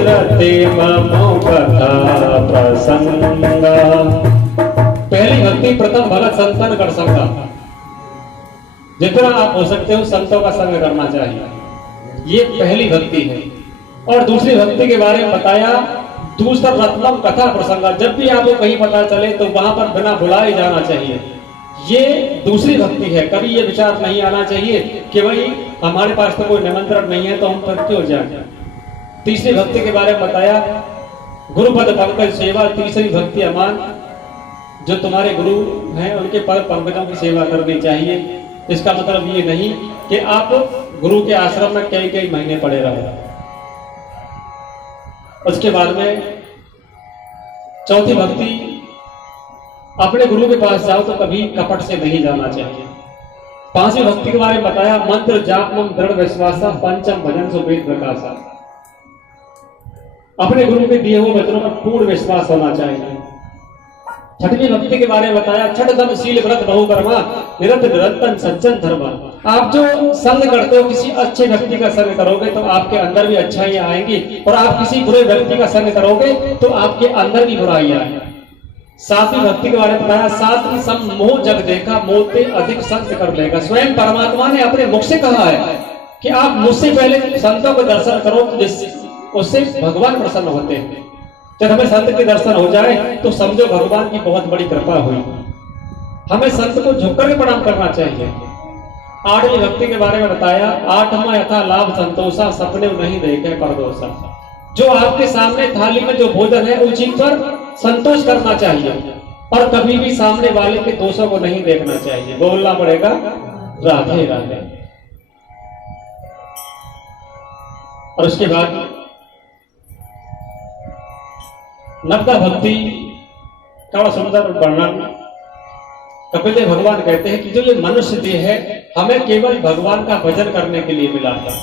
रते ममो कथा प्रसंगा। पहली भक्ति प्रथम भगत संतन कर संगा। जितना आप हो सकते हो संतों का संग करना चाहिए, ये पहली भक्ति है। और दूसरी भक्ति के बारे में बताया, दूसरा रत्नम कथा प्रसंगा। जब भी आपको कहीं पता चले तो वहां पर बिना बुलाए जाना चाहिए, ये दूसरी भक्ति है। कभी ये विचार नहीं आना चाहिए कि भाई हमारे पास तो कोई निमंत्रण नहीं है तो हम पर क्यों जाए। तीसरी भक्ति के बारे में बताया, गुरुपद पंकज सेवा। तीसरी भक्ति अमान, जो तुम्हारे गुरु हैं उनके पद पंकजों की सेवा करनी चाहिए। इसका मतलब ये नहीं कि आप गुरु के आश्रम में कई कई महीने पड़े रहो। उसके बाद में चौथी भक्ति, अपने गुरु के पास जाओ तो कभी कपट से नहीं जाना चाहिए। पांचवी भक्ति के बारे में बताया, मंत्र जाप मम दृढ़ विश्वासा, पंचम भजन सो वेद प्रकाशा। अपने गुरु के दिए हुए वचनों पर पूर्ण विश्वास होना चाहिए। छठवीं भक्ति के बारे में बताया, छठ दम शील व्रत बहुकर्मा, निरत निरंतन सज्जन धर्मा। आप जो संग करते हो, किसी अच्छे व्यक्ति का संग करोगे तो आपके अंदर भी अच्छाइयां आएंगी, और आप किसी बुरे व्यक्ति का संग करोगे तो आपके अंदर भी बुराइयां आएंगी। सातवीं भक्ति के बारे में बताया, सातवीं सम मोह जग देखा, मोते अधिक संत कर लेगा। स्वयं परमात्मा ने अपने मुख से कहा है कि आप मुझसे पहले संतों को दर्शन करो, तो उससे भगवान प्रसन्न होते हैं। जब हमें संत के दर्शन हो जाए तो समझो भगवान की बहुत बड़ी कृपा हुई। हमें संत को झुककर प्रणाम करना चाहिए। आठवीं भक्ति के बारे में बताया, आठवां यथा लाभ संतोषा, सपने नहीं देखे परदोषा। जो आपके सामने थाली में जो भोजन है उसी पर संतोष करना चाहिए, और कभी भी सामने वाले के दोषों को नहीं देखना चाहिए। बोलना पड़ेगा राधे राधे। और उसके बाद नवदा भक्ति का बड़ा सुंदर वर्णन कपिल देव भगवान कहते हैं कि जो ये मनुष्य देह है हमें केवल भगवान का भजन करने के लिए मिला था।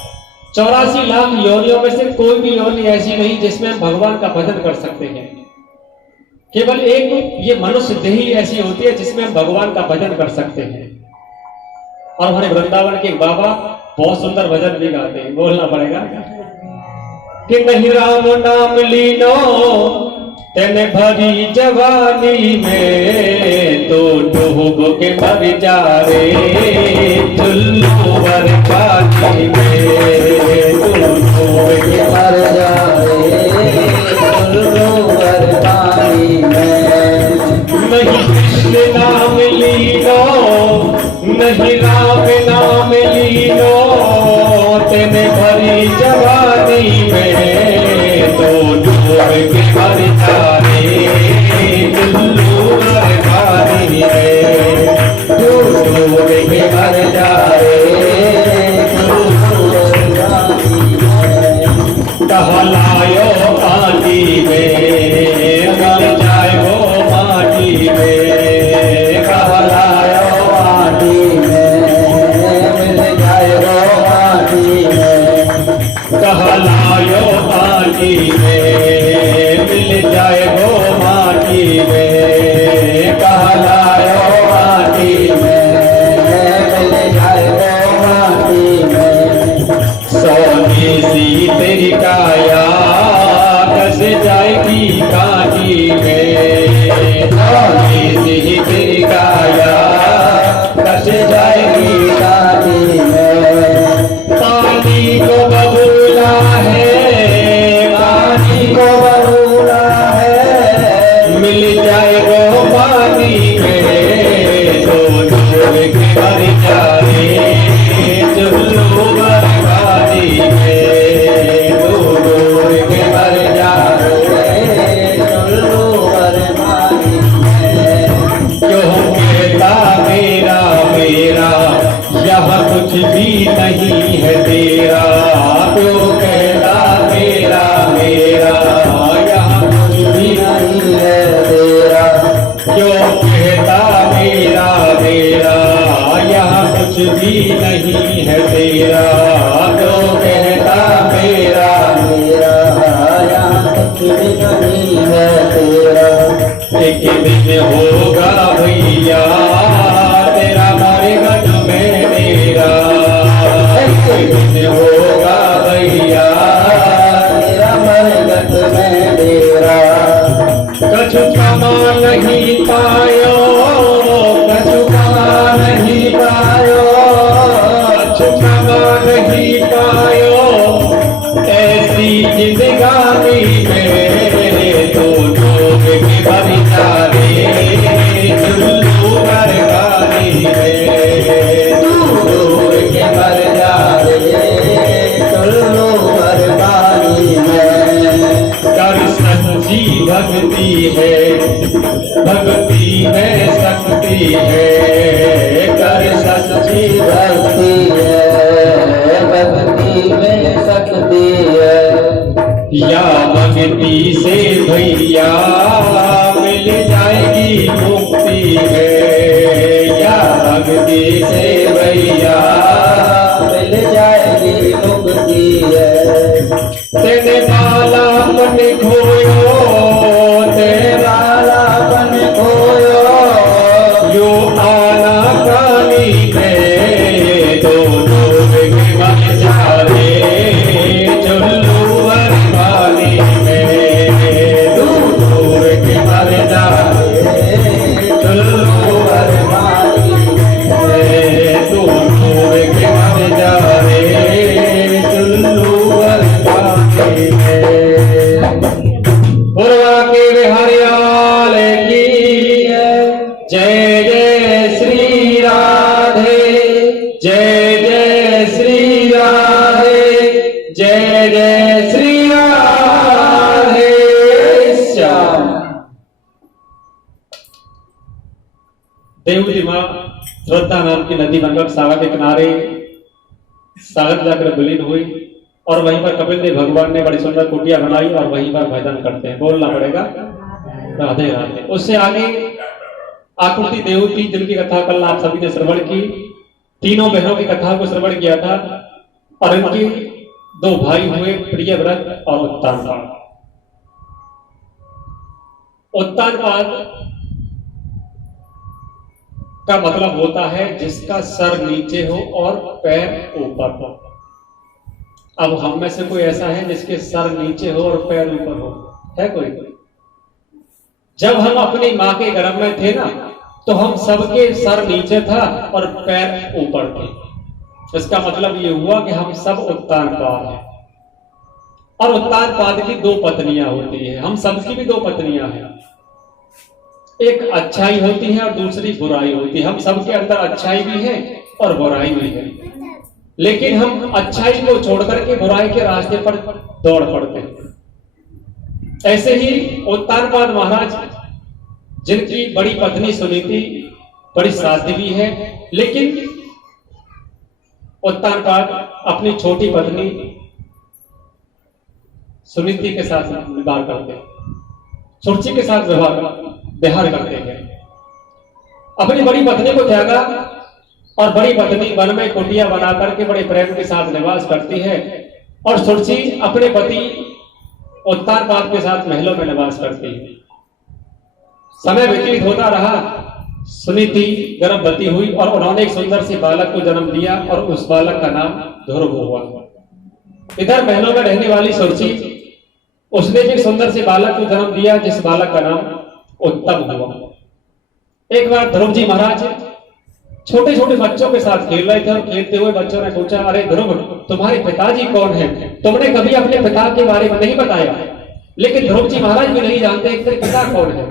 84 लाख योनियों में से कोई भी योनि ऐसी नहीं जिसमें हम भगवान का भजन कर सकते हैं। केवल एक ये मनुष्य देह ही ऐसी होती है जिसमें हम भगवान का भजन कर सकते हैं। और हमारे वृंदावन के बाबा बहुत सुंदर भजन भी गाते हैं। बोलना पड़ेगा कि नहीं राम नाम लीनो तेने भरी जवानी में, तो डूब के मर जा रे चुल्लू वर पानी में, तो डूब के मर जा रे चुल्लू वर पानी में। नहीं कृष्ण नाम लीनो, नहीं राम नाम लीनो तेने भरी जवानी में, तो डूब के मर जा रे चुल्लू वर पानी में, डूब के मर जा रे चुल्लू वर पानी में। कहलायो पानी में मर जाए वो माटी में, कहलायो पानी में मिल जाए वो माटी में, कहलायो पानी में मिल जाए वो माटी में, कहलायो माटी में मिल जाए वो माटी में। सोनी सी तेरी काया कस जाएगी काटी में, सोनी सी तेरी काया कस जाएगी काटी में। पानी को बबूला है, पानी को बबूला है, मिल जाए वो पानी में, तो डूब के मर जा रे चुल्लू वर पानी में, तो डूब के मर जा रे चुल्लू वर पानी में। क्यों कहता मेरा मेरा यहाँ कुछ भी नहीं है तेरा, क्यों कहता मेरा मेरा यहाँ कुछ भी नहीं है तेरा, क्यों कहता मेरा मेरा यहाँ कुछ भी नहीं है तेरा, क्यों कहता मेरा मेरा यहाँ कुछ भी नहीं है तेरा। एक दिन होगा भैया तेरा मरेगा जो मैं मेरा, एक दिन होगा भैया तेरा मरेगा भक्ति है, भक्ति में शक्ति है, कर सच्ची भक्ति है, भक्ति में शक्ति है। या भक्ति से भैया मिल जाएगी मुक्ति है, या भक्ति से भैया मिल जाएगी मुक्ति है। तेरे बालापन खोयो, तेरा बालापन खोयो, यो आना काली में दोनों के मर जाए, चुल्लू वाली में दोनों के मर जाए, चुल्लू वाली में दोनों के मर जाए, चुल्लू वाली में। पूर्वा के बिहारियाल की जय जय श्री राधे, जय जय श्री राधे, जय जय श्री राधे श्याम। देवती माँ श्रद्धा नाम की नदी बनकर सागर के किनारे सागर जाकर विलीन हुई और वहीं पर कपिल देव भगवान ने बड़ी सुंदर कुटिया बनाई और वहीं पर भजन करते हैं। बोलना पड़ेगा राधे राधे। उससे आगे आकृति देवती जिनकी कथा कल आप सभी ने श्रवण की, तीनों बहनों की कथा को श्रवण किया था और इनके दो भाई हुए प्रियव्रत और उत्तानपाद। उत्तानपाद का मतलब होता है जिसका सर नीचे हो और पैर ऊपर हो। अब हम में से कोई ऐसा है जिसके सर नीचे हो और पैर ऊपर हो? है कोई? जब हम अपनी माँ के गर्भ में थे ना तो हम सबके सर नीचे था और पैर ऊपर थे। इसका मतलब ये हुआ कि हम सब उत्तानपाद हैं और उत्तानपाद की दो पत्नियां होती है। हम सबकी भी दो पत्नियां हैं, एक अच्छाई होती है और दूसरी बुराई होती है। हम सबके अंदर अच्छाई भी है और बुराई भी है, लेकिन हम अच्छाई को छोड़कर के बुराई के रास्ते पर दौड़ पड़ते हैं। ऐसे ही उत्तानपाद महाराज जिनकी बड़ी पत्नी सुनीति बड़ी साध्वी है, लेकिन उत्तानपाद अपनी छोटी पत्नी सुनीति के साथ विवाह करते हैं, सुरुचि के साथ विहार करते हैं। अपनी बड़ी पत्नी को त्यागा और बड़ी पत्नी वन में कुटिया बना करके बड़े प्रेम के साथ निवास करती है और सुरुचि अपने पति उत्तानपाद के साथ महलों में निवास करती है। समय व्यतीत होता रहा, सुनीति गर्भवती हुई और उन्होंने एक सुंदर से बालक को जन्म दिया और उस बालक का नाम ध्रुव हुआ। इधर महलों में रहने वाली सुरुचि उसने भी सुंदर से बालक को जन्म दिया जिस बालक का नाम उत्तम हुआ। एक बार ध्रुव जी महाराज छोटे छोटे बच्चों के साथ खेल रहे थे और खेलते हुए बच्चों ने पूछा, अरे ध्रुव तुम्हारे पिताजी कौन है? तुमने कभी अपने पिता के बारे में नहीं बताया। लेकिन ध्रुव जी महाराज भी नहीं जानते तेरे पिता कौन है।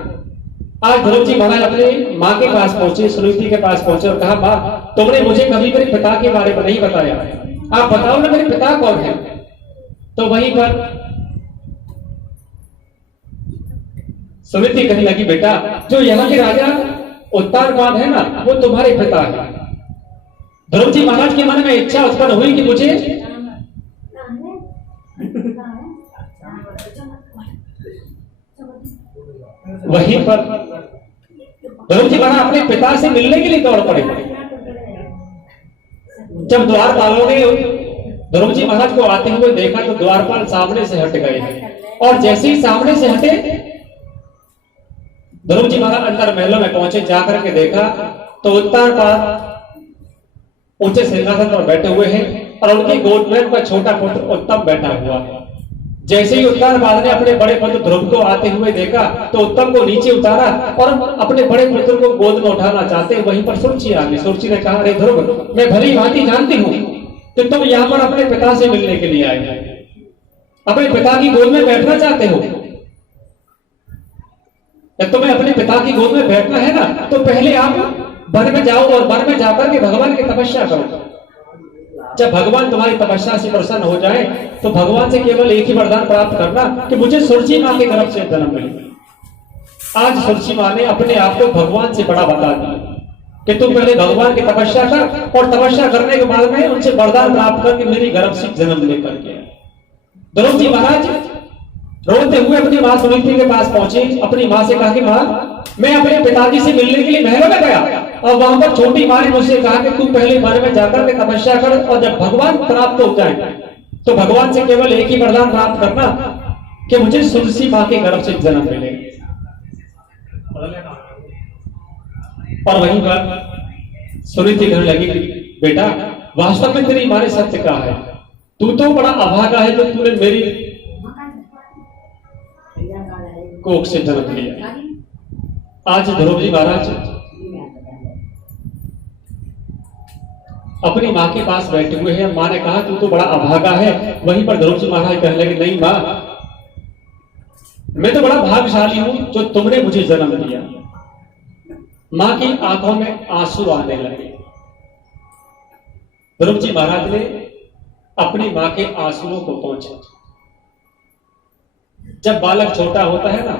आज ध्रुव जी महाराज अपने माँ के पास पहुंचे, सुनीति के पास पहुंचे और कहा, माँ तुमने मुझे कभी मेरे पिता के बारे में नहीं बताया, आप बताओ ना मेरे पिता कौन है। तो वहीं पर सुनीति कहने लगी, बेटा जो यहाँ के राजा उत्तानपाद है ना वो तुम्हारे पिता है। ध्रुव जी महाराज के मन में इच्छा उत्पन्न हुई कि मुझे वहीं पर ध्रुव जी महाराज अपने पिता से मिलने के लिए दौड़ पड़े। जब द्वारपालों ने ध्रुव जी महाराज को आते हुए देखा तो द्वारपाल सामने से हट गए और जैसे ही सामने से हटे ध्रुव जी महाराज अंदर महलों में पहुंचे। जाकर के देखा तो उत्तानपाद ऊंचे सिंहासन पर बैठे हुए हैं और उनकी गोद में उनका छोटा पुत्र उत्तम बैठा हुआ है। जैसे ही उत्तानपाद ने अपने बड़े पुत्र ध्रुव को आते हुए देखा तो उत्तम को नीचे उतारा और अपने बड़े पुत्र को गोद में उठाना चाहते, वहीं पर सुरुचि आ गई। सुरुचि ने कहा, अरे ध्रुव मैं भली भांति जानती हूँ कि तुम यहाँ पर अपने पिता से मिलने के लिए आए हो, अपने पिता की गोद में बैठना चाहते हो। तुम्हें अपने पिता की गोद में बैठना है ना तो पहले आप वन में जाओ और वन में जाकर के भगवान की तपस्या करो। जब भगवान तुम्हारी तपस्या से प्रसन्न हो जाए तो भगवान से केवल एक ही वरदान प्राप्त करना कि मुझे सुरुचि मां की तरफ से जन्म मिले। आज तुलसी माँ ने अपने आप को भगवान से बड़ा बता दिया कि तुम पहले भगवान की तपस्या कर, और तपस्या करने के बाद में उनसे वरदान प्राप्त करके मेरी गर्भ से जन्म लेकर के। ध्रुव जी महाराज रोते हुए अपनी माँ सुनीति के पास पहुंचे, अपनी माँ से कहा कि माँ मैं अपने पिताजी से मिलने के लिए महलों में गया, और वहां पर छोटी माँ ने मुझसे कहा कि तू पहले वन में जाकर के तपस्या कर, और जब भगवान प्राप्त हो जाए तो भगवान से केवल एक ही वरदान प्राप्त करना कि मुझे तुलसी माँ के गर्भ से जन्म मिले। और वहीं पर सुनीति कहने लगी, बेटा वास्तव में तेरी माँ ने सत्य कहा है, तू तो बड़ा अभागा है जो तूने मेरी कोख से जन्म लिया। आज ध्रुव जी महाराज अपनी माँ के पास बैठे हुए हैं, माँ ने कहा तू तो बड़ा अभागा है। वहीं पर ध्रुव जी महाराज कहने लगे, नहीं माँ, मैं तो बड़ा भाग्यशाली हूं जो तुमने मुझे जन्म दिया। माँ की आंखों में आंसू आने लगे। ध्रुव जी महाराज ने अपनी माँ के आंसुओं को पहुंचा। जब बालक छोटा होता है ना,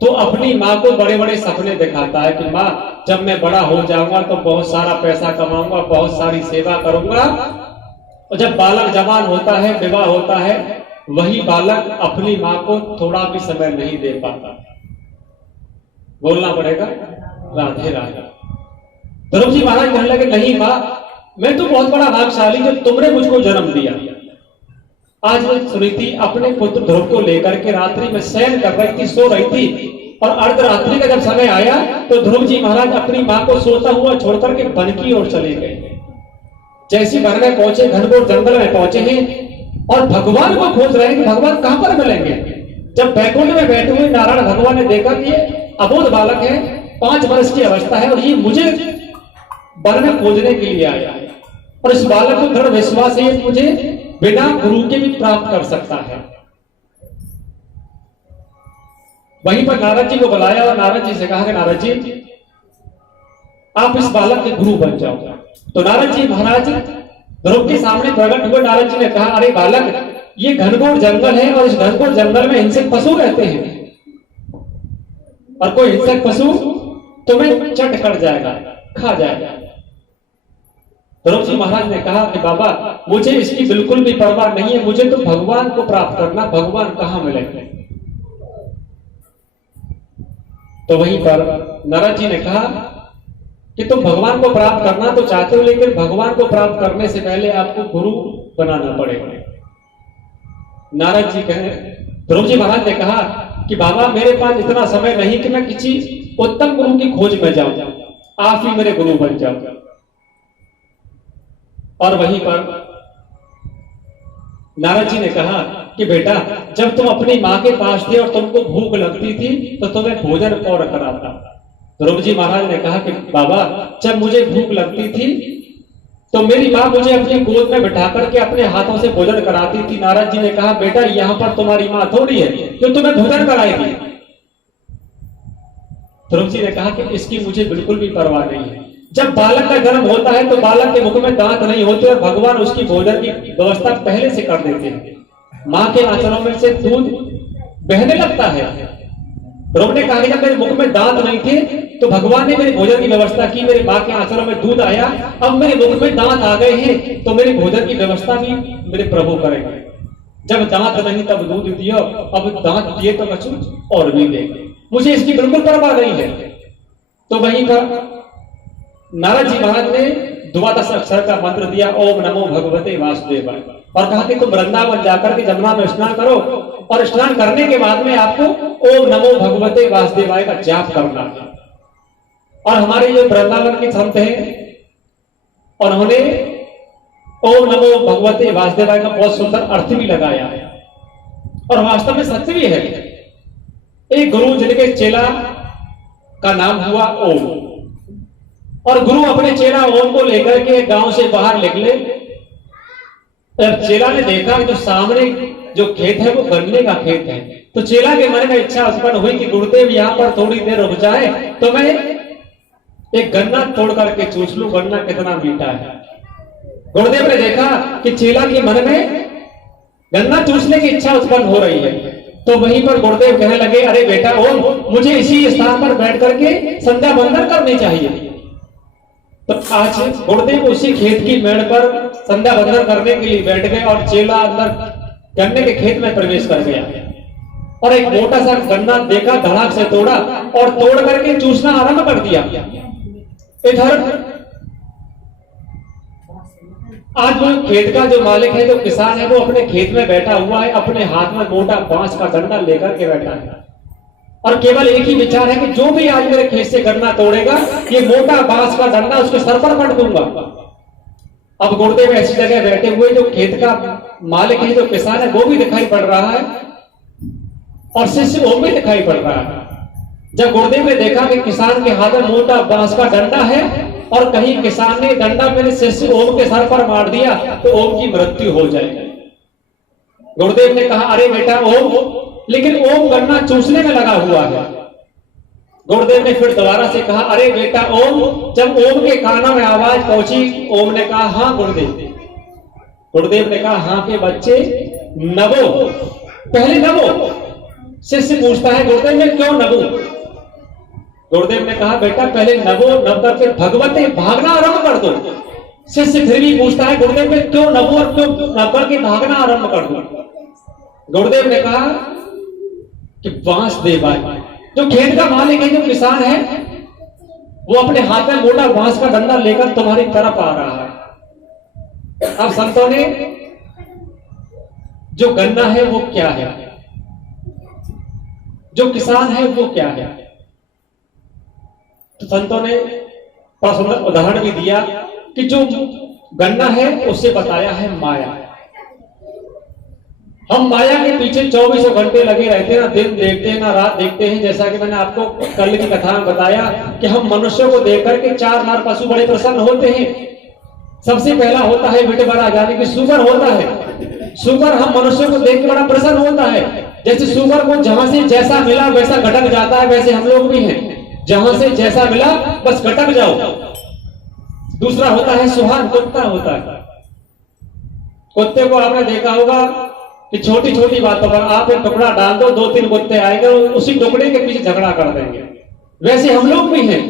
तो अपनी माँ को बड़े बड़े सपने दिखाता है कि माँ जब मैं बड़ा हो जाऊंगा तो बहुत सारा पैसा कमाऊंगा, बहुत सारी सेवा करूंगा। और जब बालक जवान होता है, विवाह होता है, वही बालक अपनी माँ को थोड़ा भी समय नहीं दे पाता। बोलना पड़ेगा राधे राधे। ध्रुव जी महाराज कहने लगे, नहीं माँ, मैं तो बहुत बड़ा भाग्यशाली जब तुमने मुझको जन्म दिया। आज वो सुनीति अपने पुत्र ध्रुव को लेकर के रात्रि में शयन कर रही थी, सो रही थी, और अर्धरात्रि का जब समय आया तो ध्रुव जी महाराज अपनी माँ को सोता हुआ छोड़कर के वन की ओर चले गए। जैसी वन में पहुंचे, घनघोर जंगल में पहुंचे हैं और भगवान को खोज रहे हैं कि भगवान कहां पर मिलेंगे। जब बैकुंठ में बैठे हुए नारायण भगवान ने देखा कि ये अबोध बालक है, 5 वर्ष की अवस्था है, और ये मुझे वन में खोजने के लिए आया है, और इस बालक को दृढ़ विश्वास है ये मुझे बिना गुरु के भी प्राप्त कर सकता है। वहीं पर नारद जी को बुलाया और नारद जी से कहा कि नारद जी आप इस बालक के गुरु बन जाओ। तो नारद जी महाराज ध्रुव के सामने प्रकट हुए। नारद जी ने कहा, अरे बालक, ये घनघोर जंगल है और इस घनघोर जंगल में हिंसक पशु रहते हैं, और कोई हिंसक पशु तुम्हें चट कर जाएगा, खा जाएगा। ध्रुव जी महाराज ने कहा कि बाबा मुझे इसकी बिल्कुल भी परवाह नहीं है, मुझे तो भगवान को प्राप्त करना, भगवान कहां मिलेंगे। तो वहीं पर नारद जी ने कहा कि तुम भगवान को प्राप्त करना तो चाहते हो, लेकिन भगवान को प्राप्त करने से पहले आपको गुरु बनाना पड़ेगा। नारद जी कहे, ध्रुव जी महाराज ने कहा कि बाबा मेरे पास इतना समय नहीं कि मैं किसी उत्तम गुरु की खोज में जाऊं, आप ही मेरे गुरु बन जाओ। और वहीं पर नारद जी ने कहा कि बेटा जब तुम अपनी माँ के पास थे और तुमको भूख लगती थी तो तुम्हें भोजन कौन कराता। ध्रुव जी महाराज ने कहा कि बाबा जब मुझे भूख लगती थी तो मेरी माँ मुझे अपनी गोद में बिठा करके अपने हाथों से भोजन कराती थी। नारद जी ने कहा, बेटा यहाँ पर तुम्हारी माँ थोड़ी है जो तुम्हें भोजन कराएगी। ध्रुव जी ने कहा कि इसकी मुझे बिल्कुल भी परवाह नहीं है। जब बालक का जन्म होता है तो बालक के मुख में दांत नहीं होते और भगवान उसकी भोजन की व्यवस्था पहले से कर देते हैं। माँ के आंचलों में से दूध बहने लगता है। ध्रुव ने कहा कि जब मेरे मुख में दांत नहीं थे तो भगवान ने मेरे भोजन की व्यवस्था की, मेरे माँ के आंचलों में दूध आया, अब मेरे मुख में दांत आ गए हैं तो मेरे भोजन की व्यवस्था भी मेरे प्रभु करेंगे। जब दांत नहीं तब दूध दियो, अब दांत दिए तो बच्चों और भी देंगे, मुझे इसकी बिल्कुल परवाह नहीं है। तो वहीं पर नारद जी महाराज ने 12 अक्षर का मंत्र दिया, ओम नमो भगवते वासुदेवाय, और कहा कि तुम वृंदावन जाकर के जमुना में स्नान करो और स्नान करने के बाद में आपको ओम नमो भगवते वासुदेवाय का जाप करना है। और हमारे ये वृंदावन के संत हैं और उन्होंने ओम नमो भगवते वासुदेवाय का बहुत सुंदर अर्थ भी लगाया है और वास्तव में सत्य भी है। एक गुरु जिनके चेला का नाम हुआ ओम, और गुरु अपने चेला ओम को लेकर के गांव से बाहर निकले। जब चेला ने देखा कि जो सामने जो खेत है वो गन्ने का खेत है, तो चेला के मन में इच्छा उत्पन्न हुई कि गुरुदेव यहाँ पर थोड़ी देर रुक जाए तो मैं एक गन्ना तोड़ करके चूस लूं, गन्ना कितना मीठा है। गुरुदेव ने देखा कि चेला के मन में गन्ना चूसने की इच्छा उत्पन्न हो रही है, तो वहीं पर गुरुदेव कहने लगे, अरे बेटा ओम, मुझे इसी स्थान पर बैठ करके संध्या वंदन करनी चाहिए। तो आज गुरुदेव उसी खेत की मेड़ पर संध्या वंदन करने के लिए बैठ गए और चेला अंदर गन्ने के खेत में प्रवेश कर गया और एक मोटा सा गन्ना देखा, धड़ाक से तोड़ा और तोड़ करके चूसना आरंभ कर दिया। इधर आज वो खेत का जो मालिक है, जो किसान है, वो अपने खेत में बैठा हुआ है, अपने हाथ में मोटा बांस का डंडा लेकर के बैठा है और केवल एक ही विचार है कि जो भी आज मेरे खेत से गन्ना तोड़ेगा, ये मोटा बांस का डंडा उसके सर पर पड़ दूंगा। अब गुरुदेव ऐसी जगह बैठे हुए, जो खेत का मालिक है, जो किसान है, वो भी दिखाई पड़ रहा है और शिष्य वो भी दिखाई पड़ रहा है। जब गुरुदेव ने देखा कि किसान के हाथ में मोटा बांस का डंडा है और कहीं किसान ने डंडा मेरे शिष्य ओम के सर पर मार दिया तो ओम की मृत्यु हो जाएगी। गुरुदेव ने कहा, अरे बेटा ओम, लेकिन ओम गन्ना चूसने में लगा हुआ है। गुरुदेव ने फिर दोबारा से कहा, अरे बेटा ओम। जब ओम के कानों में आवाज पहुंची, ओम ने कहा, हाँ गुरुदेव। गुरुदेव ने कहा, हाँ के बच्चे नवो, पहले नवो। शिष्य पूछता है, गुरुदेव मैं क्यों नवो? गुरुदेव ने कहा, बेटा पहले नवो, नव कर फिर भगवते, भागना आरंभ कर दो। शिष्य फिर भी पूछता है, गुरुदेव मैं क्यों नवो और क्यों नव करके भागना आरंभ कर दो? गुरुदेव ने कहा कि बांस दे भाई। जो खेत का मालिक है, जो किसान है, वो अपने हाथ में मोटा बांस का डंडा लेकर तुम्हारी तरफ आ रहा है। अब संतों ने जो गन्ना है वो क्या है, जो किसान है वो क्या है, तो संतों ने बड़ा सुंदर उदाहरण भी दिया कि जो गन्ना है उससे बताया है माया। हम माया के पीछे 24 घंटे लगे रहते हैं, ना दिन देखते हैं ना रात देखते हैं। जैसा कि मैंने आपको कल की कथा में बताया कि हम मनुष्यों को देख करके चार नार पशु बड़े प्रसन्न होते हैं। सबसे पहला होता है विटबरा, यानी कि सुगर होता है। सुगर हम मनुष्यों को देख के बड़ा प्रसन्न होता है। जैसे सुगर को जहां से जैसा मिला वैसा गटक जाता है, वैसे हम लोग भी हैं, जहां से जैसा मिला बस गटक जाओ। दूसरा होता है सुहान, कुत्ता होता है। कुत्ते को आपने देखा होगा कि छोटी छोटी बातों पर आप एक टुकड़ा डाल दो, 2-3 कुत्ते आएंगे और उसी टुकड़े के पीछे झगड़ा कर देंगे। वैसे हम लोग भी हैं,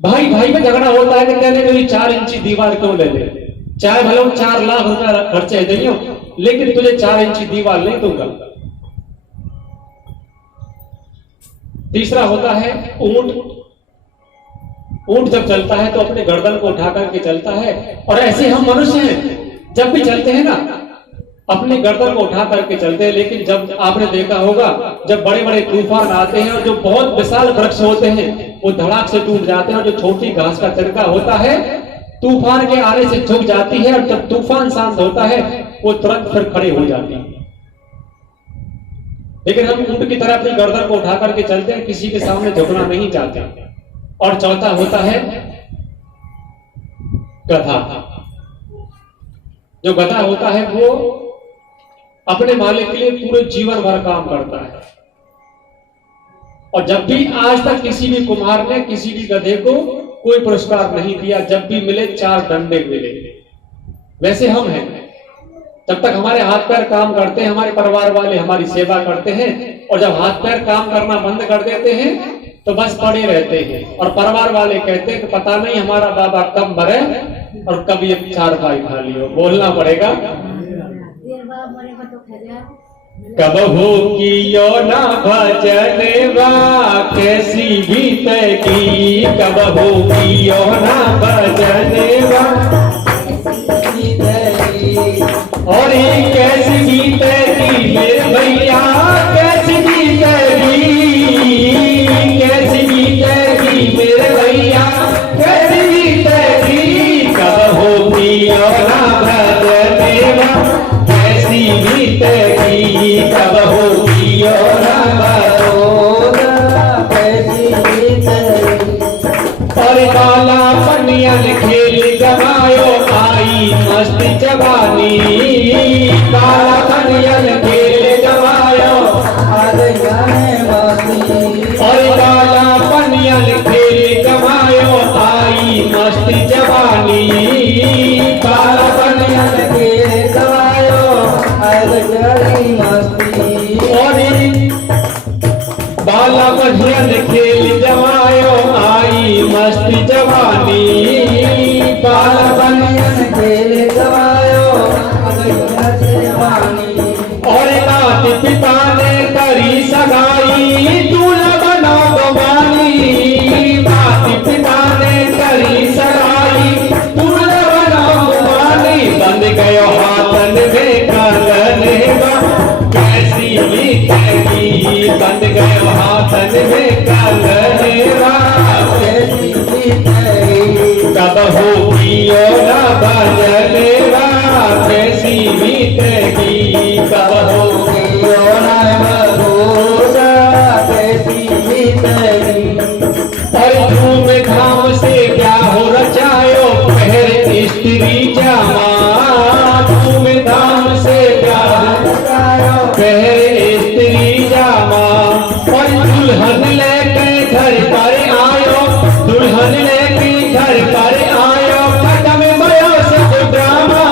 भाई भाई में झगड़ा होता है कि कहने मेरी 4 इंची दीवार क्यों ले ले, चाहे भले 4 लाख रुपया खर्चे देंगे, लेकिन तुझे 4 इंची दीवार नहीं दूंगा। तीसरा होता है ऊंट। ऊंट जब चलता है तो अपने गर्दन को उठा करके चलता है, और ऐसे हम मनुष्य हैं, जब भी चलते हैं ना अपनी गर्दन को उठा करके चलते हैं। लेकिन जब आपने देखा होगा जब बड़े बड़े तूफान आते हैं और जो बहुत विशाल वृक्ष होते हैं वो धड़ाक से टूट जाते हैं, और जो छोटी घास का तिनका होता है तूफान के आने से झुक जाती है, और जब तूफान शांत होता है वो तुरंत फिर खड़े हो जाती है। लेकिन हम ऊंट की तरह अपनी गर्दन को उठा करके चलते हैं, किसी के सामने झुकना नहीं चाहते। और चौथा होता है गधा। जो गधा होता है वो अपने मालिक के लिए पूरे जीवन भर काम करता है, और जब भी आज तक किसी भी कुम्हार ने किसी भी गधे को कोई पुरस्कार नहीं दिया, जब भी मिले 4 डंडे मिले। वैसे हम हैं, जब तक हमारे हाथ पैर काम करते हैं, हमारे परिवार वाले हमारी सेवा करते हैं, और जब हाथ पैर काम करना बंद कर देते हैं तो बस पड़े रहते हैं, और परिवार वाले कहते हैं कि पता नहीं हमारा बाबा कब मरे और कब ये 4 भाई खा लियो। बोलना पड़ेगा, कब हो कियो ना भजनवा कैसी बीत की, कब हो कियो ना भजनवा और कैसी बीत की मेरे भैया, कैसी बीत की, कैसी बीत की मेरे भैया, कैसी बीत की, कब हो कियो ना भजनवा कैसी बीत की, कब हो कियो ना भजनवा कैसी बीत की। और काला पनियल खेल गवायो आई मस्त जवानी, काला पनियल खेल गवायो और काला पनियल खेल गवायो आई मस्त जवानी, काला पनियल खेल गवायो मस्ती। और गयो हाथन में कालनेवा कैसी बीतेगी, बन गयो हाथन में कालनेवा कैसी बीतेगी, कब होगी ना भजनेवा कैसी बीतेगी, कब होगी भरोसा कैसी बीतेगी। और धूम धाम से ब्याह रचायो पहरे स्त्री जामा, धूम धाम से ब्याह रचायो पहरे स्त्री जामा, और दुल्हन लेके घर पर आयो, दुल्हन लेके घर पर आयो कदम भयो सब ड्रामा,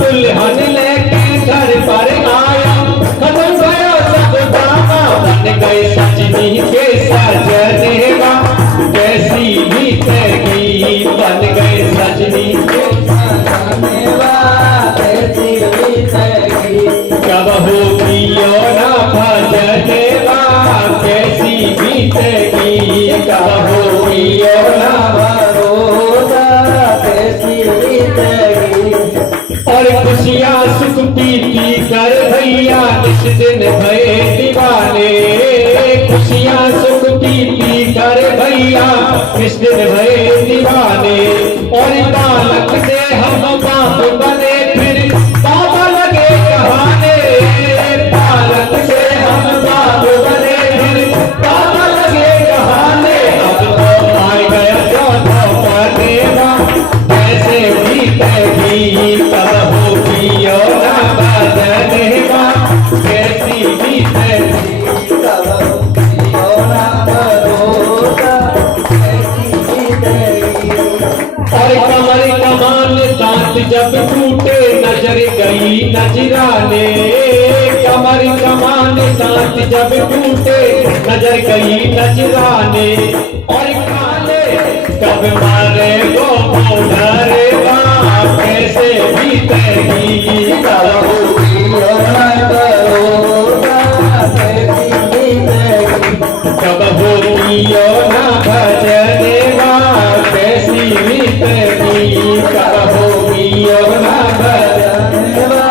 दुल्हन लेके घर पर आयो कदम भयो सब ड्रामा, बन गए सजनी के सजनेवा कैसी बीतेगी, बन गए सजनी के सजनेवा कैसी बीतेगी, कब होगी ना भजनेवा कैसी बीतेगी, कब होगी ना भरोसा कैसी बीतेगी। और खुशियाँ सुख पी पी कर भैया इस दिन भये दीवाने, खुशियाँ सुख पी पी कर भैया इस दिन भये दीवाने, और बालक से हम बाप बने फिर बाबा लगे कहाने, बालक से हम बाप बने फिर बाबा लगे कहाने, अब तो आ गया चौथा पनेवा कैसे बीतेगी, कब होगी ना भजनेवा कैसी बीतेगी, कब होना भरोसा कैसी बीतेगी। और कमर कमान दांत जब टूटे नजर गई नजराने, कमर कमान दांत जब टूटे नजर गई नजराने, और काले कब मारे वो डरे कैसे बीतेगी, कब होना भरोसा कैसी बीतेगी। कब होगी ना भजनेवा कैसी बीतेगी, कब होगी ना सजनेवा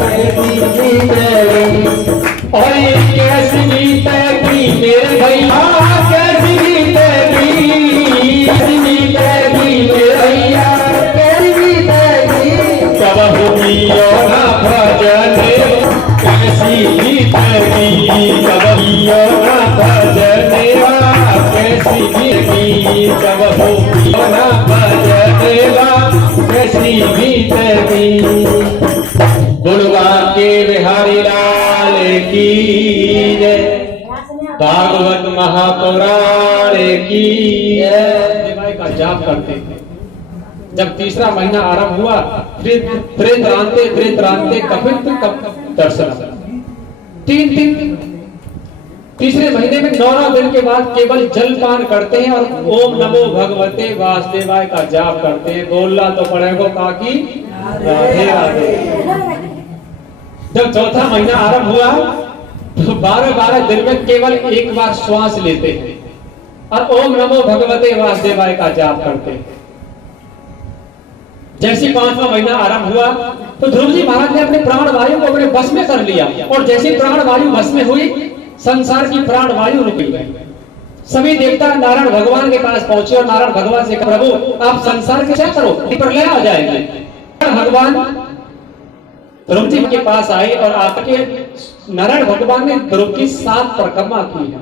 कैसी बीतेगी। और ये कैसी बीतेगी मेरे भैया कैसी बीतेगी, कैसी बीतेगी मेरे भैया कैसी बीतेगी। कब होगी ना भजनेवा कैसी बीतेगी, कब होगी ना भजनेवा कैसी बीतेगी, कब होगी ना भजनेवा कैसी बीतेगी। गुणवा के बिहारी लाल की जय, भागवत महापुराण की जय का जाप करते थे। जब तीसरा महीना आरंभ हुआ त्रेत्रांते कपित दर्शन, तीसरे महीने में 9 दिन के बाद केवल जलपान करते हैं और ओम नमो भगवते वासुदेवाय का जाप करते हैं। बोलना तो पड़ेगा काकी राधे राधे। जब चौथा महीना आरंभ हुआ तो 12 दिन में केवल एक बार श्वास लेते हैं और ओम नमो भगवते वासुदेवाय का जाप करते हैं। जैसे 5वां महीना आरंभ हुआ तो ध्रुव जी महाराज ने अपने प्राण वायु को अपने बस में कर लिया, और जैसे प्राण वायु बस में हुई संसार की प्राण वायु रुक गई। सभी देवता नारायण भगवान के पास पहुंचे और नारायण भगवान से कहा, प्रभु आप संसार के क्या करो, प्रलय आ जाएंगे। भगवान ध्रुव जी के पास आए और आपके नारायण भगवान ने ध्रुव की 7 परिक्रमा की है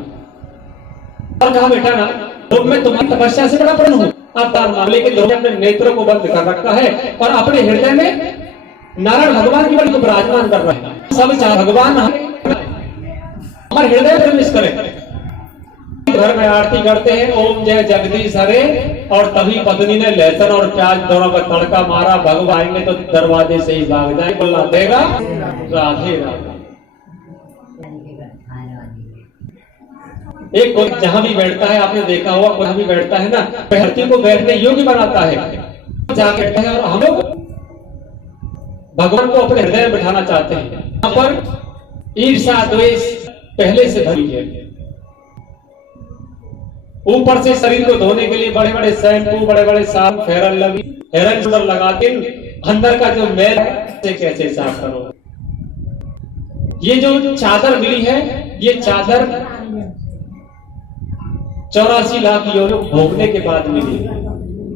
और कहा, बेटा ना ध्रुव में तुम्हारी तपस्या से बड़ा प्रसन्न हूं। आप मामले के ध्रुव ने अपने नेत्रों को बंद कर रखा है और अपने हृदय में नारायण भगवान की बड़ी विराजमान कर रहे हैं। सब चाहे भगवान हमारे हृदय में प्रवेश करें। घर में आरती करते हैं, ओम जय जगदीश हरे, और तभी पत्नी ने लहसुन और प्याज दोनों का तड़का मारा। भगवान आएंगे तो दरवाजे से ही भाग जाए, बोलना देगा राधे राधे। एक कोई जहां भी बैठता है, आपने देखा होगा, कोई भी बैठता है ना, धरती को बैठने योग्य बनाता है, जहां बैठता है। और हम लोग भगवान को अपने हृदय में बिठाना चाहते हैं। यहाँ पर ईर्ष्या द्वेष पहले से भरी है। ऊपर से शरीर को धोने के लिए बड़े बड़े शैम्पू, बड़े बड़े साबुन, fair and lovely, hair and shoulder लगाते अंदर का जो मैल है उसे कैसे साफ करो। ये जो चादर मिली है, ये चादर 84 लाख योनियों भोगने के बाद मिली,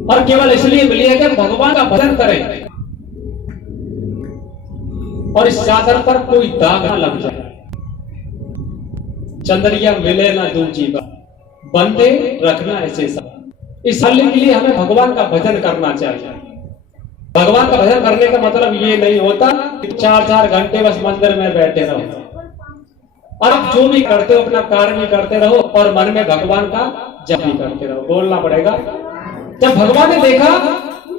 और केवल इसलिए मिली है कि भगवान का भजन करें और इस चादर पर कोई दाग न लग जाए। चंद्रिया मिले ना दूजी बंदे रखना ऐसे सब। इस हल्ले के लिए हमें भगवान का भजन करना चाहिए। भगवान का भजन करने का मतलब ये नहीं होता कि 4-4 घंटे बस मंदिर में बैठे रहो, और आप जो भी करते हो अपना कार्य भी करते रहो और मन में भगवान का जप भी करते रहो। बोलना पड़ेगा। जब भगवान ने देखा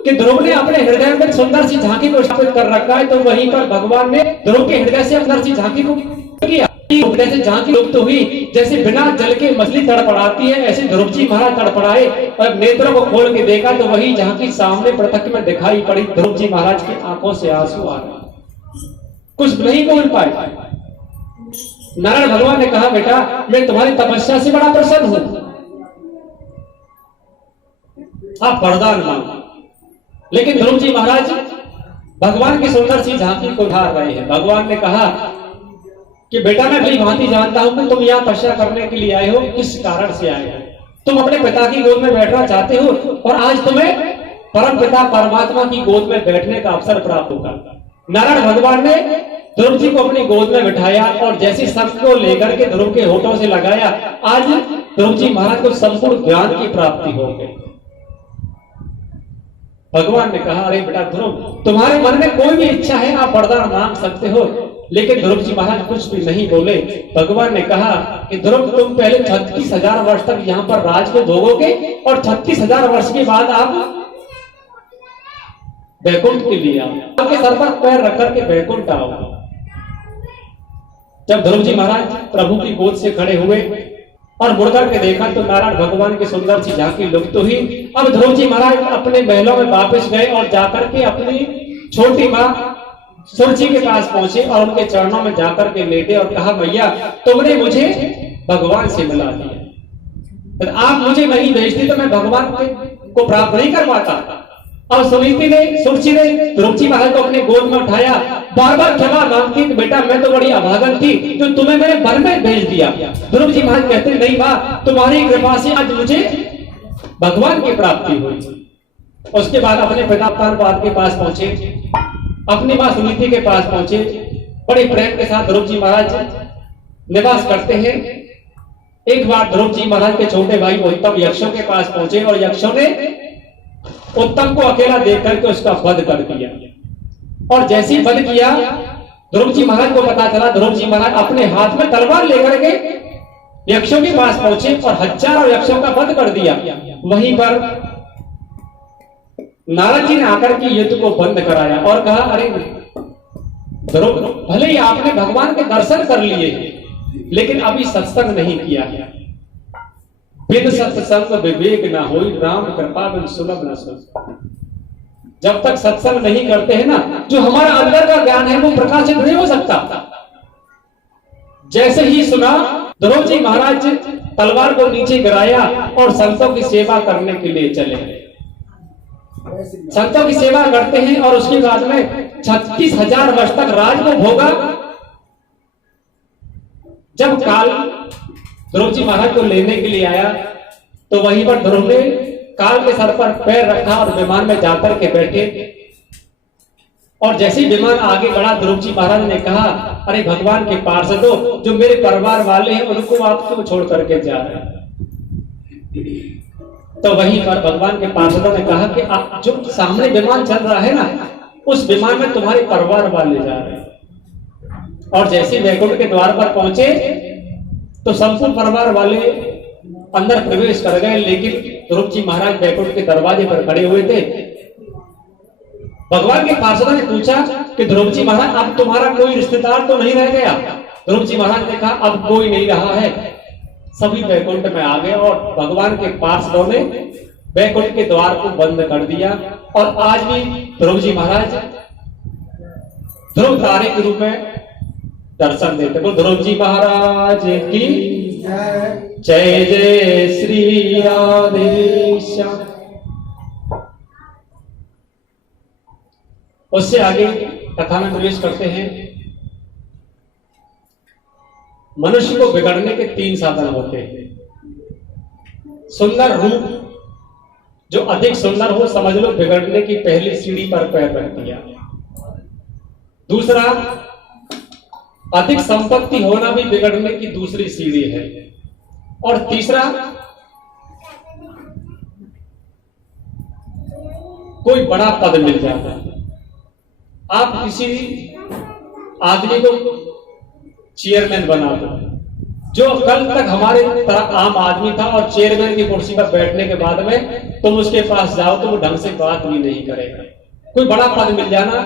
कि ध्रुव ने अपने हृदय में सुंदर सी झांकी को स्थापित कर रखा है, तो वहीं पर भगवान ने ध्रुव के हृदय से सुंदर सी झांकी को किया। हृदय से झांकी लुप्त हुई। जैसे बिना जल के मछली तड़पड़ाती है, ऐसे ध्रुव जी महाराज तड़पड़ाए और नेत्रों को खोल के देखा तो वही झांकी सामने प्रत्यक्ष में दिखाई पड़ी। ध्रुव जी महाराज की आंखों से आंसू आ गए, कुछ नहीं बोल पाए। नारायण भगवान ने कहा, बेटा मैं तुम्हारी तपस्या से बड़ा प्रसन्न हूं, आप वरदान मांगो। लेकिन ध्रुव जी महाराज भगवान की सुंदर सी झांकी को उठा रहे हैं। भगवान ने कहा कि बेटा मैं भली भांति जानता हूं कि तुम यहाँ तपस्या करने के लिए आए हो, किस कारण से आए हो। तुम अपने पिता की गोद में बैठना चाहते हो और आज तुम्हें परम पिता परमात्मा की गोद में बैठने का अवसर प्राप्त होगा। नारायण भगवान ने ध्रुव जी को अपनी गोद में बिठाया और जैसे शंख को लेकर के ध्रुव के होठों से लगाया, आज ध्रुव जी महाराज को संपूर्ण ज्ञान की प्राप्ति हो गई। भगवान ने कहा, अरे बेटा ध्रुव, तुम्हारे मन में कोई भी इच्छा है आप वरदान मांग सकते हो। लेकिन ध्रुव जी महाराज कुछ भी नहीं बोले। भगवान ने कहा कि ध्रुव तुम पहले 36,000 वर्ष तक यहाँ पर राज को भोगोगे और 36,000 वर्ष के बाद आप वैकुंठ के लिए आओ। आपके सर पर पैर रख करके वैकुंठ आओ। जब ध्रुव जी महाराज प्रभु की गोद से खड़े हुए और मुड़कर के देखा तो नारायण भगवान की सुंदर सी झांकी लुप्त हुई। अब ध्रुव जी महाराज अपने महलों में वापस गए और जाकर के अपनी छोटी माँ सूर्य जी के पास पहुंचे और उनके चरणों में जाकर के लेटे और कहा, भैया तुमने मुझे भगवान से मिला दिया, तो आप मुझे वहीं भेजते तो मैं भगवान को प्राप्त नहीं कर पाता। अब सुनीति ने सूर्य ने ध्रुव जी महाराज को अपने गोद में उठाया, बार बार क्षमा मांगती कि बेटा मैं तो बड़ी अभागन थी जो तुम्हें मैंने वन में भेज दिया। ध्रुव जी महाराज कहते नहीं माँ, तुम्हारी कृपा से आज मुझे भगवान की प्राप्ति हुई। उसके बाद अपने पिता पाद के पास पहुंचे, अपनी मां सुनीति के पास पहुंचे। बड़े प्रेम के साथ ध्रुव जी महाराज निवास करते हैं। एक बार ध्रुव जी महाराज के छोटे भाई उत्तम यक्षों के पास पहुंचे और यक्षों ने उत्तम को अकेला देख करके उसका वध कर दिया। और जैसे ही वध किया, ध्रुव जी महाराज को पता चला। ध्रुव जी महाराज अपने हाथ में तलवार लेकर के यक्षों के पास पहुंचे और हजारों यक्षों का वध कर दिया। वहीं पर नारद जी ने आकर के युद्ध को बंद कराया और कहा, अरे ध्रुव, भले ही आपने भगवान के दर्शन कर लिए लेकिन अभी सत्संग नहीं किया। बिन सत्संग विवेक ना होई, राम कृपा बिन सुलभ न सोई। जब तक सत्संग नहीं करते हैं ना, जो हमारा अंदर का ज्ञान है वो प्रकाशित नहीं हो सकता। जैसे ही सुना, ध्रुव जी महाराज तलवार को नीचे गिराया और संतों की सेवा करने के लिए चले। संतों की सेवा करते हैं और उसके बाद में 36,000 वर्ष तक राज को भोगा। जब काल ध्रुव जी महाराज को लेने के लिए आया तो वहीं पर ध्रुव ने काल के सर पर पैर रखा और विमान में जाकर के बैठे। और जैसे ही विमान आगे बढ़ा, ध्रुव जी महाराज ने कहा, अरे भगवान के पार्षदों, जो मेरे परिवार वाले हैं उनको आप क्यों छोड़ करके जा रहे हैं। तो वहीं पर भगवान के पार्षदों ने कहा कि आप जो सामने विमान चल रहा है ना, उस विमान में तुम्हारे परिवार वाले जा रहे हैं। और जैसे वैकुंठ के द्वार पर पहुंचे तो संपूर्ण परिवार वाले अंदर प्रवेश कर गए। लेकिन ध्रुव जी महाराज वैकुंठ के दरवाजे पर खड़े हुए थे। भगवान के पार्षदों ने पूछा कि ध्रुव जी महाराज, अब तुम्हारा कोई रिश्तेदार तो नहीं रह गया। ध्रुव जी महाराज ने कहा, अब कोई नहीं रहा है, सभी वैकुंठ में आ गए। और भगवान के पार्षदों ने वैकुंठ के द्वार को बंद कर दिया। और आज भी ध्रुव जी महाराज ध्रुव तारे के रूप में दर्शन देते। बोल ध्रुव जी महाराज की जय जय श्री राधे श्याम। उससे आगे कथा में प्रवेश करते हैं। मनुष्य को बिगड़ने के 3 साधन होते हैं। सुंदर रूप, जो अधिक सुंदर हो समझ लो बिगड़ने की पहली सीढ़ी पर पैर रख दिया। दूसरा, अधिक संपत्ति होना भी बिगड़ने की दूसरी सीढ़ी है। और तीसरा, कोई बड़ा पद मिल जाता है। आप किसी आदमी को चेयरमैन बना दो, जो कल तक हमारे तरह आम आदमी था, और चेयरमैन की कुर्सी पर बैठने के बाद में तुम उसके पास जाओ तो वो ढंग से बात भी नहीं करेगा। कोई बड़ा पद मिल जाना,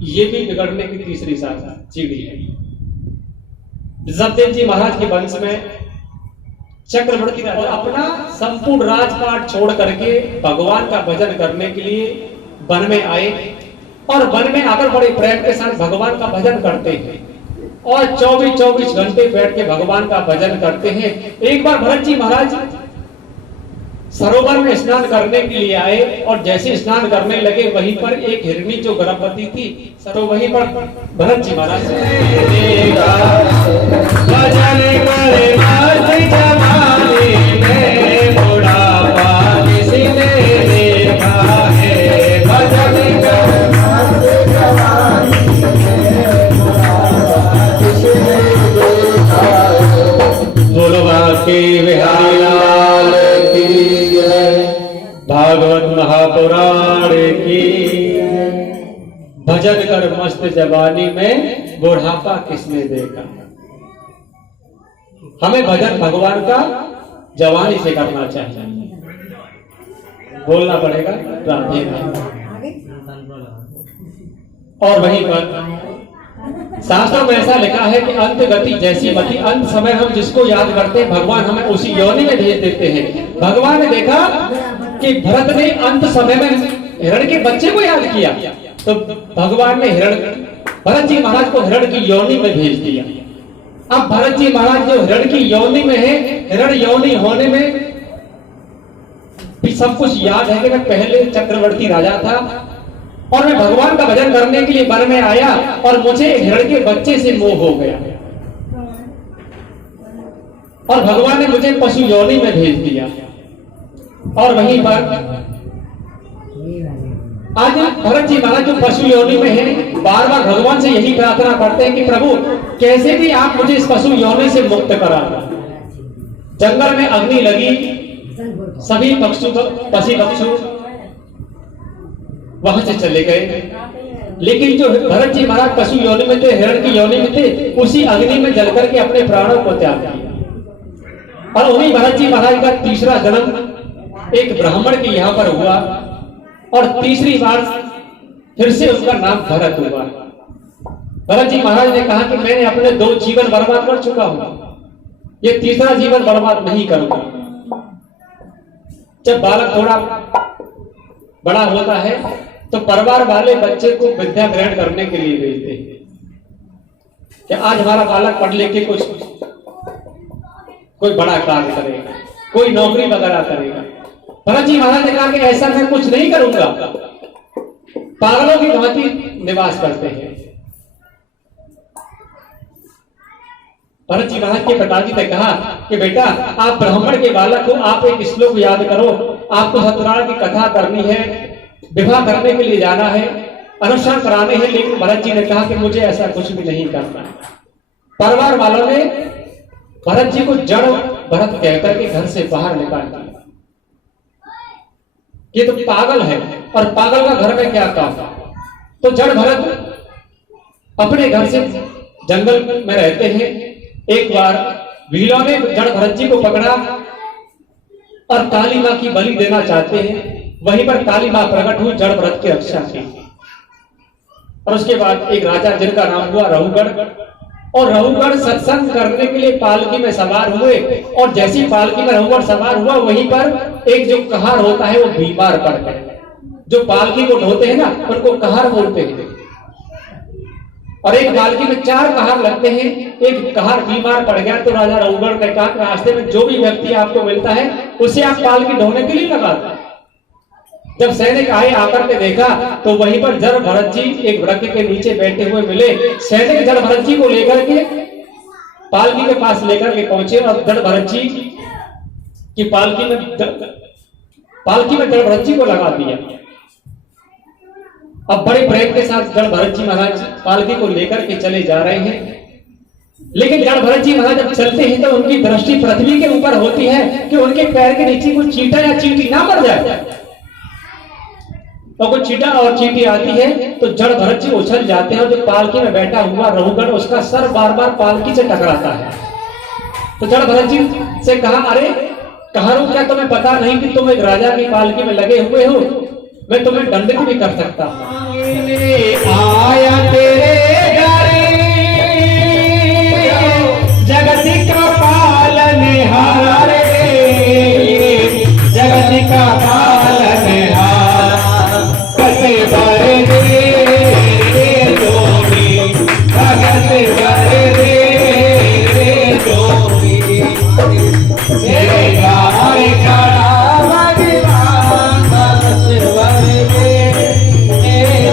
ये भी बिगड़ने की तीसरी सीढ़ी है। जबदेव जी महाराज के वंश में चक्रवर्ती राजा अपना संपूर्ण राजपाट छोड़ करके भगवान का भजन करने के लिए वन में आए, और वन में आकर बड़े प्रेम के साथ भगवान का भजन करते हैं, और 24 घंटे बैठ के भगवान का भजन करते हैं। एक बार भरत जी महाराज सरोवर में स्नान करने के लिए आए, और जैसे स्नान करने लगे वहीं पर एक हिरणी जो गर्भवती थी, तो वहीं पर भरत जी महाराज भजन करे माली जवानी में बुढ़ापा किसने देखा है। भजन करे माली जवानी में बुढ़ापा किसने देखा है। बोलवा के बिहारी लाल की भागवत महापुराण की। भजन कर मस्त जवानी में बुढ़ापा किसने देखा। हमें भजन भगवान का जवानी से करना चाहिए। बोलना पड़ेगा राधे राधे। और वहीं पर शास्त्रों में ऐसा लिखा है कि अंत गति जैसी मति, अंत समय हम जिसको याद करते हैं भगवान हमें उसी योनि में भेज देते हैं। भगवान ने देखा कि भरत ने अंत समय में हिरण के बच्चे को याद किया, तो भगवान ने भरत जी महाराज को हिरण की योनि में भेज दिया। अब भरत जी महाराज जो हिरण की योनि में है, हिरण योनि होने में भी सब कुछ याद है कि मैं पहले चक्रवर्ती राजा था, और मैं भगवान का भजन करने के लिए वन में आया, और मुझे हिरण के बच्चे से मोह हो गया, और भगवान ने मुझे पशु योनि में भेज दिया। और वहीं पर आज भरत जी महाराज जो पशु योनि में है, बार बार भगवान से यही प्रार्थना करते हैं कि प्रभु कैसे भी आप मुझे इस पशु योनि से मुक्त करा। जंगल में अग्नि लगी, सभी पशु वहां से चले गए, लेकिन जो भरत जी महाराज पशु योनि में थे, हिरण की योनि में थे, उसी अग्नि में जल करके अपने प्राणों को त्याग किया। और उन्हीं भरत जी महाराज का तीसरा जन्म एक ब्राह्मण के यहाँ पर हुआ, और तीसरी बार फिर से उसका नाम भरत हुआ। भरत जी महाराज ने कहा कि मैंने अपने 2 जीवन बर्बाद कर चुका हूं, ये तीसरा जीवन बर्बाद नहीं करूंगा। जब बालक थोड़ा बड़ा होता है तो परिवार वाले बच्चे को विद्या ग्रहण करने के लिए भेजते हैं कि आज हमारा बालक पढ़ लिख के कोई बड़ा कार्य करेगा, कोई नौकरी वगैरह करेगा। भरत जी महाराज ने कहा कि ऐसा मैं कुछ नहीं करूंगा, पागलों की भांति निवास करते हैं। भरत जी महाराज के पिताजी ने कहा कि बेटा आप ब्राह्मण के बालक हो, आप एक श्लोक याद करो, आपको सत्यनारायण की कथा करनी है, विवाह करने के लिए जाना है, अनुष्ठान कराने हैं। लेकिन भरत जी ने कहा कि मुझे ऐसा कुछ भी नहीं करना। परिवार वालों ने भरत जी को जड़ भरत कहकर के घर से बाहर निकाल दिया। ये तो पागल है, और पागल का घर में क्या काम। तो जड़ भरत अपने घर से जंगल में रहते हैं। एक बार भीलों ने जड़ भरत जी को पकड़ा और काली मां की बलि देना चाहते हैं। वहीं पर काली मां प्रकट हुई, जड़ भरत की रक्षा की। और उसके बाद एक राजा जिनका नाम हुआ रहुगढ़, और रहुगढ़ सत्संग करने के लिए पालकी में सवार हुए, और जैसी पालकी में रहुगढ़ सवार हुआ वहीं पर एक जो कहार होता है वो बीमार पड़ गए। जो पालकी को ढोते हैं ना उनको कहार बोलते हैं, और एक पालकी में 4 कहार लगते हैं। एक कहार बीमार पड़ गया तो राजा रहुगढ़ ने कहा रास्ते में जो भी व्यक्ति आपको मिलता है उसे आप पालकी ढोने के लिए लगा दो। जब सैनिक आए आकर के देखा तो वहीं पर जड़ भरत जी एक वृक्ष के नीचे बैठे हुए मिले। सैनिक जड़ भरत जी को लेकर के पालकी के पास लेकर के पहुंचे और जड़ भरत जी की पालकी में जड़ भरत जी को लगा दिया। अब बड़े प्रेम के साथ जड़ भरत जी महाराज पालकी को लेकर के चले जा रहे हैं, लेकिन जड़ भरत जी महाराज जब चलते हैं तो उनकी दृष्टि पृथ्वी के ऊपर होती है कि उनके पैर के नीचे कोई चींटा या चींटी ना मर जाए। और कोई चींटा और चींटी आती है तो जड़ भरत जी उछल जाते हैं और जो पालकी में बैठा हुआ रहुगण उसका सर बार बार पालकी से टकराता है। तो जड़ भरत जी से कहा, अरे कहा रो, क्या तुम्हें पता नहीं कि तुम एक राजा की पालकी में लगे हुए हो? मैं तुम्हें दंडित भी कर सकता हूं। आया तेरे जगत का पालनहार रे, जगत का पालनहार, कते बर रे जोगी, भगत बर रे जोगी, तेरे द्वार खड़ा भगवान, भगत बर रे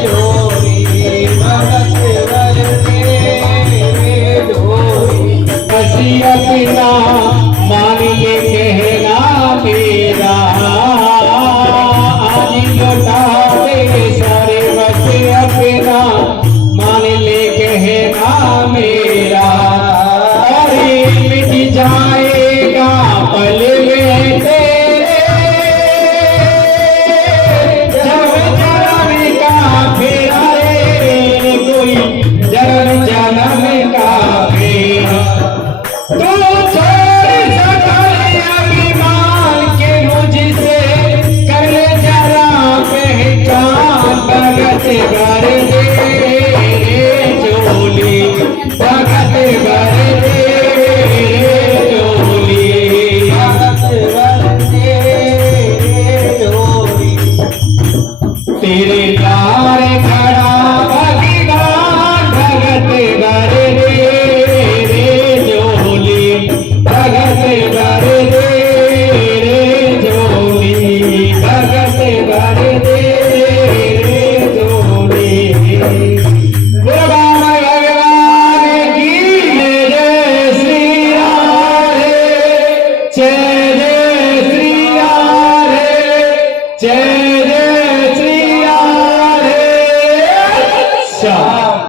जोगी, भगत बर रे जोगी। हसी अपना मानिए कहना मेरा, आज लौटा दे सारे बच्चे अपना, मान ले कहना मेरा। अरे मिट जाएगा पल में तेरे, जब जन्म का फेरा रे, कोई जन्म का फेरा। तू छोड़ सकल अभिमान के मुझसे, कर ले जरा पहचान, भगत बर दे जोली, भगत बर दे जोली, भगत बर दे जोली। तेरे